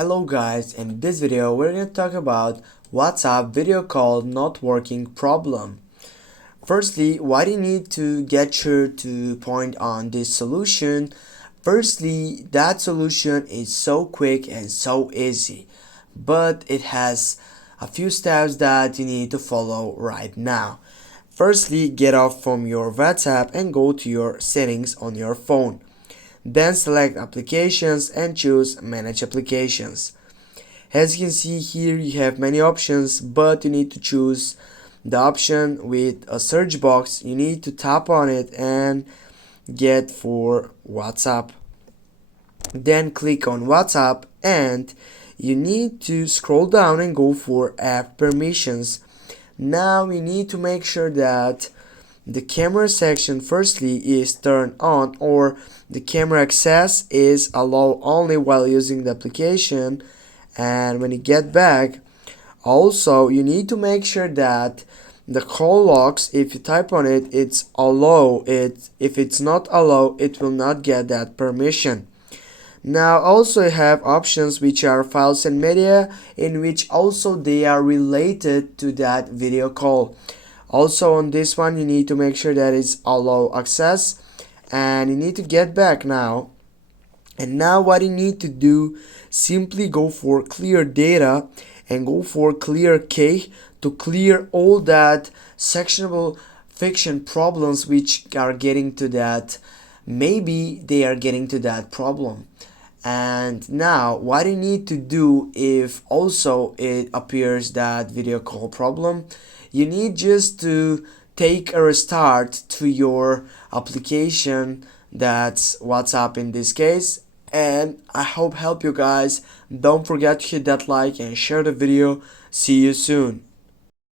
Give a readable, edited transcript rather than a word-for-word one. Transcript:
Hello guys, in this video we're going to talk about WhatsApp video call not working problem. Firstly, why do you need to get sure to point on this solution? Firstly, that solution is so quick and so easy, but it has a few steps that you need to follow right now. Firstly, get off from your WhatsApp and go to your settings on your phone. Then select applications and choose manage applications. As you can see here, you have many options, but you need to choose the option with a search box. You need to tap on it and get for WhatsApp. Then click on WhatsApp and you need to scroll down and go for app permissions. Now you need to make sure that the camera section firstly is turned on, or the camera access is allowed only while using the application. And when you get back, also you need to make sure that the call logs, if you type on it, it's allow it. If it's not allow, it will not get that permission. Now also you have options which are files and media, in which also they are related to that video call. Also on this one you need to make sure that it's allow access, and you need to get back now. And now what you need to do, simply go for clear data and go for clear K to clear all that sectionable fiction problems which are getting to that, maybe they are getting to that problem. And now what you need to do, if also it appears that video call problem, you need just to take a restart to your application, that's WhatsApp in this case. And I hope help you guys. Don't forget to hit that like and share the video. See you soon.